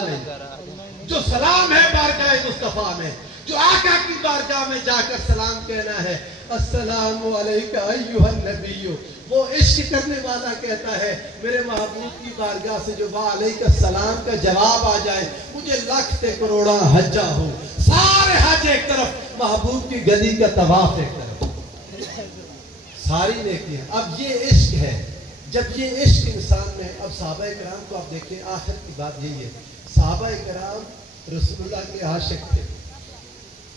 सवाल नहीं। जो सलाम है बारगाह मुस्तफा में, जो आका की बारगाह में जाकर सलाम कहना है, अस्सलामु अलैका अय्युहन नबिय्यु, वो इश्क करने वाला कहता है मेरे महबूब की बारगाह से जो वालेकुम सलाम का जवाब आ जाए, मुझे लाख ते करोड़ा हज्जा हो, सारे हज एक तरफ, महबूब की गली का तवाफ एक तरफ, सारी नेकियां। अब ये इश्क है, जब ये इश्क इंसान में, अब सहाबा किराम को आप देखिए, आखिर की बात यही है, सहाबा किराम रसूलुल्लाह के आशिक थे,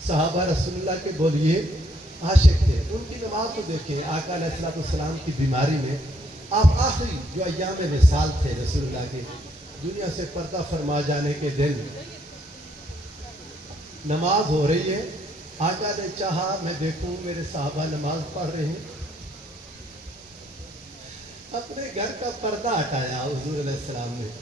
सहाबा रसूलुल्लाह के बोलिए आशिक थे। उनकी नमाज को देखें, आका अलैहिस्सलाम की बीमारी में, आप आखिरी जो अय्याम विसाल थे रसूलुल्लाह के, दुनिया से पर्दा फरमा जाने के दिन नमाज हो रही है, आका ने चाहा मैं देखूं मेरे साहबा नमाज पढ़ रहे हैं, अपने घर का पर्दा हटाया हुजूर अलैहिस्सलाम ने।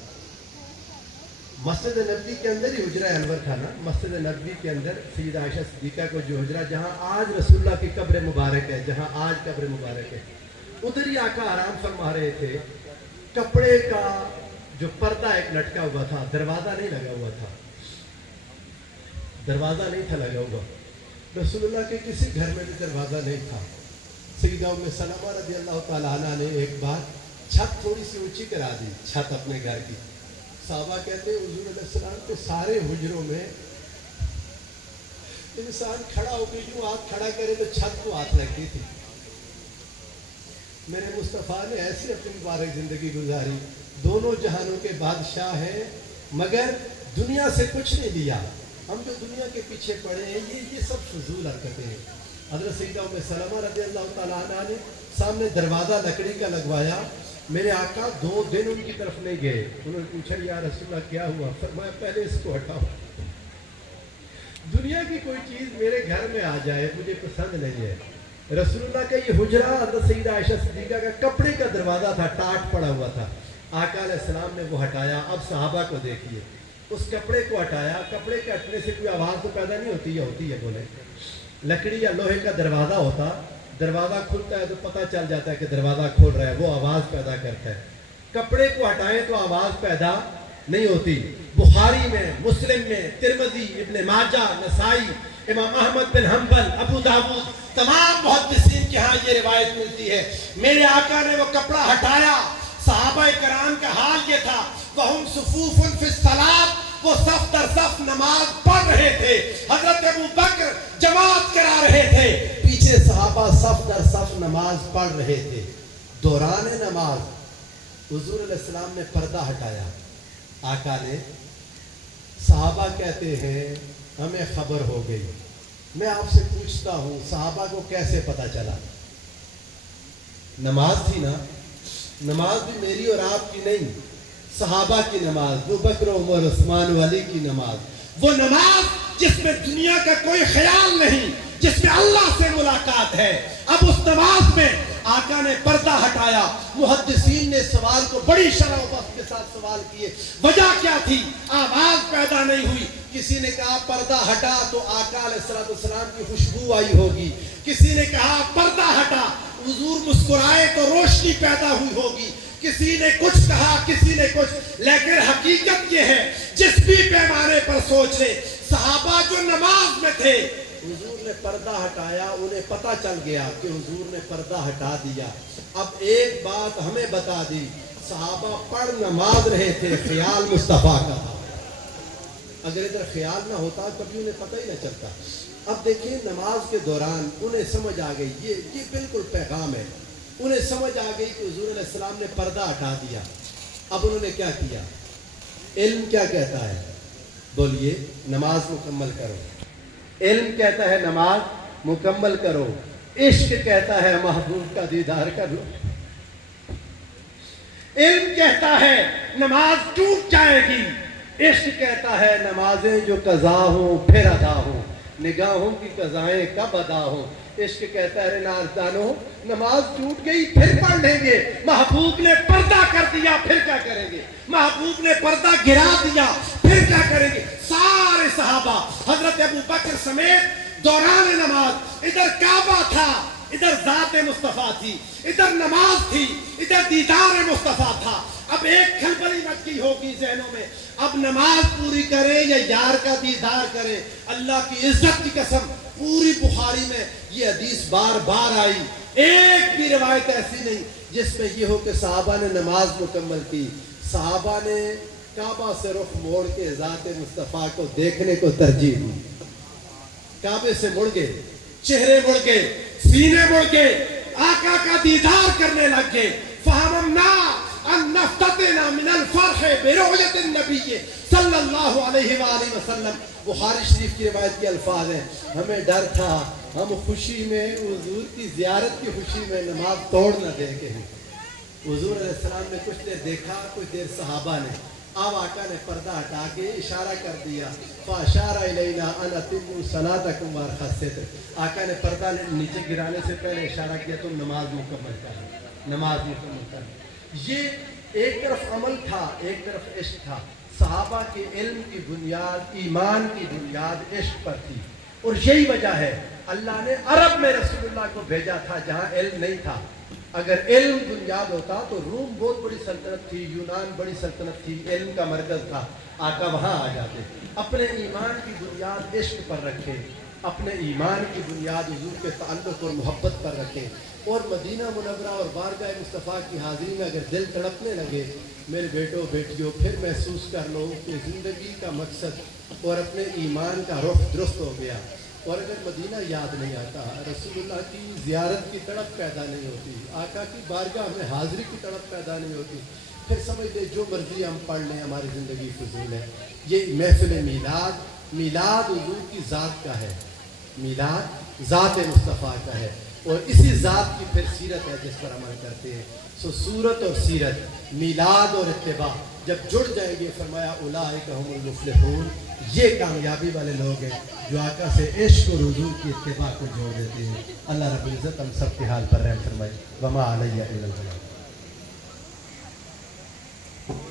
मस्जिद नबी के अंदर ही हुजरा अनवर था ना, मस्जिद नबी के अंदर सैयदा आयशा सिद्दीका को जो हुजरा जहां आज रसूलुल्लाह की कब्र मुबारक है, जहां आज कब्र मुबारक है, उधर ही आका आराम फरमा रहे थे। कपड़े का जो पर्दा एक लटका हुआ था, दरवाजा नहीं लगा हुआ था, दरवाजा नहीं था लगा हुआ, रसूलुल्लाह के किसी घर में भी दरवाजा नहीं था। सैयदा उम्मे सलमा रज़ियल्लाहु ताला अन्हा ने एक बार छत थोड़ी सी ऊंची करा दी, छत अपने घर की। साहबा कहते हैं हुजूर अलैहिस्सलाम के सारे हुजरों में इंसान खड़ा होकर यूं हाथ खड़ा करे तो छत को हाथ लगती थी। मेरे मुस्तफ़ा ने ऐसी अपनी मुबारक जिंदगी गुजारी, दोनों जहानों के बादशाह हैं, मगर दुनिया से कुछ नहीं लिया। हम जो दुनिया के पीछे पड़े हैं, ये सब फजूल हरकतें हैं। हज़रत सैयदा उम्मे सलमा रज़ियल्लाहु ताला अन्हा ने सामने दरवाज़ा लकड़ी का लगवाया, मेरे आका 2 दिन उनकी तरफ नहीं गए। उन्होंने पूछा या रसूलल्लाह क्या हुआ? फरमाया पहले इसको हटाओ, दुनिया की कोई चीज़ मेरे घर में आ जाए मुझे पसंद नहीं है। रसूलुल्लाह का ये हुजरा हज़रत सैयदा आयशा सिद्दीका का कपड़े का दरवाज़ा था, टाट पड़ा हुआ था, आका अलैहिस्सलाम ने वो हटाया। अब सहाबा को देखिए, उस कपड़े को हटाया, कपड़े के हटने से कोई आवाज़ तो पैदा नहीं होती है, होती है बोले, लकड़ी या लोहे का दरवाज़ा होता, दरवाज़ा खुलता है तो पता चल जाता है कि दरवाज़ा खुल रहा है, वो आवाज़ पैदा करता है। कपड़े को हटाएं तो आवाज़ पैदा नहीं होती। बुखारी में, मुस्लिम में, तिरमिज़ी, इब्न माजा, नसाई, इमाम अहमद बिन हम्बल, अबू दाऊद, तमाम मुहद्दिसीन के यहाँ ये रिवायत मिलती है, मेरे आका ने वो कपड़ा हटाया। सहाबा कराम का हाल ये था, वहुम सुफूफुन फिस सलात, वो सफ दर सफ नमाज पढ़ रहे थे। हजरत अबू बकर जमात करा रहे थे, पीछे सहाबा सफ दर सफ नमाज पढ़ रहे थे। दौरान नमाज हुजूर अलैहिस्सलाम ने पर्दा हटाया, आका ने। सहाबा कहते हैं हमें खबर हो गई। मैं आपसे पूछता हूं सहाबा को कैसे पता चला? नमाज थी ना, नमाज भी मेरी और आपकी नहीं, सहाबा की नमाज, अबू बकर, उमर, उस्मान वाली की नमाज, वो नमाज जिसमें दुनिया का कोई ख्याल नहीं, जिसमें अल्लाह से मुलाकात है। अब उस नमाज में आका ने पर्दा हटाया। मुहद्दिसीन ने सवाल को बड़ी शराफत के साथ सवाल किए, वजह क्या थी? आवाज पैदा नहीं हुई। किसी ने कहा पर्दा हटा तो आका अलैहिस्सलाम की खुशबू आई होगी, किसी ने कहा पर्दा हटा हुजूर मुस्कुराए तो रोशनी पैदा हुई होगी, किसी ने कुछ कहा, किसी ने कुछ, लेकिन हकीकत ये है जिस भी पैमाने पर सोच ले, सहाबा जो नमाज में थे, हुजूर ने पर्दा हटाया, उन्हें पता चल गया कि हुजूर ने पर्दा हटा दिया। अब एक बात हमें बता दी, सहाबा पढ़ नमाज रहे थे, ख्याल मुस्तफा का था। अगर इधर ख्याल ना होता कभी उन्हें पता ही ना चलता। अब देखिए नमाज के दौरान उन्हें समझ आ गई, ये बिल्कुल पैगाम है, उन्हें समझ आ गई कि हुजूर अलैहिस्सलाम ने पर्दा हटा दिया। अब उन्होंने क्या किया? इल्म क्या कहता है? बोलिए, नमाज मुकम्मल करो। इल्म कहता है नमाज मुकम्मल करो। इश्क कहता है महबूब का दीदार कर लो। इल्म कहता है नमाज टूट जाएगी, इश्क कहता है नमाजें जो कज़ा हो फिर अदा हो, निगाहों की कज़ाएं कब अदा हो। इश्क कहता है नाज़दानो नमाज टूट गई फिर पढ़ लेंगे, महबूब ने पर्दा कर दिया फिर क्या करेंगे, महबूब ने पर्दा गिरा दिया फिर क्या करेंगे। सारे सहाबा हजरत अबू बकर समेत दौरान नमाज, इधर काबा था, ادھر ذات مصطفیٰ تھی، ادھر نماز تھی، ادھر دیدار مصطفیٰ تھا۔ اب ایک کھلبلی مچ گئی ہوگی ذہنوں میں، اب نماز پوری کریں یا یار کا دیدار کریں۔ اللہ کی عزت کی قسم پوری بخاری میں یہ حدیث بار بار آئی، ایک بھی روایت ایسی نہیں جس میں یہ ہو کہ صحابہ نے نماز مکمل کی۔ صحابہ نے کعبہ سے رخ موڑ کے ذات مصطفیٰ کو دیکھنے کو ترجیح دی۔ کعبے سے مڑ گئے، چہرے مڑ گئے، سینے مڑ گئے، آقا کا دیدار کرنے لگ گئے۔ فہمنا ان نفتتنا من الفرح برؤیت النبی صلی اللہ علیہ وآلہ وسلم۔ بخاری شریف کی روایت کے الفاظ ہیں، ہمیں ڈر تھا ہم خوشی میں حضور کی زیارت کی خوشی میں نماز توڑ نہ دیں کہیں۔ حضور علیہ السلام نے کچھ دیر دیکھا، کچھ دیر صحابہ نے، اب آقا نے پردہ ہٹا کے اشارہ کر دیا، فَأَشَارَ إِلَيْنَا أَنْ أَتِمُّوا صَلَاتَكُمْ وَأَرْخَوا السِّتْرَ۔ آقا نے پردہ نیچے گرانے سے پہلے اشارہ کیا تم نماز مکمل کرو، نماز مکمل کرو۔ یہ ایک طرف عمل تھا، ایک طرف عشق تھا۔ صحابہ کے علم کی بنیاد، ایمان کی بنیاد عشق پر تھی، اور یہی وجہ ہے اللہ نے عرب میں رسول اللہ کو بھیجا تھا جہاں علم نہیں تھا۔ اگر علم بنیاد ہوتا تو روم بہت بڑی سلطنت تھی، یونان بڑی سلطنت تھی، علم کا مرکز تھا، آقا وہاں آ جاتے۔ اپنے ایمان کی بنیاد عشق پر رکھے، اپنے ایمان کی بنیاد حضور کے تعلق اور محبت پر رکھے، اور مدینہ منورہ اور بارگاہ مصطفیٰ کی حاضری میں اگر دل تڑپنے لگے، میرے بیٹوں بیٹیوں، پھر محسوس کر لو کہ زندگی کا مقصد اور اپنے ایمان کا رخ درست ہو گیا۔ اور اگر مدینہ یاد نہیں آتا، رسول اللہ کی زیارت کی تڑپ پیدا نہیں ہوتی، آقا کی بارگاہ میں حاضری کی تڑپ پیدا نہیں ہوتی، پھر سمجھ لیں جو مرضی ہم پڑھ لیں ہماری زندگی فضول ہے۔ یہ محفل میلاد، میلاد حضور کی ذات کا ہے، میلاد ذات مصطفیٰ کا ہے، اور اسی ذات کی پھر سیرت ہے جس پر عمل کرتے ہیں۔ سو صورت اور سیرت، میلاد اور اتباع جب جڑ جائیں گے، فرمایا اولئک هم المفلحون، یہ کامیابی والے لوگ ہیں جو آقا سے عشق اور حضور کی اتباع کو جوڑ دیتے ہیں۔ اللہ رب العزت ہم سب کے حال پر رحم فرمائے۔ وما علیہ الا البلاغ۔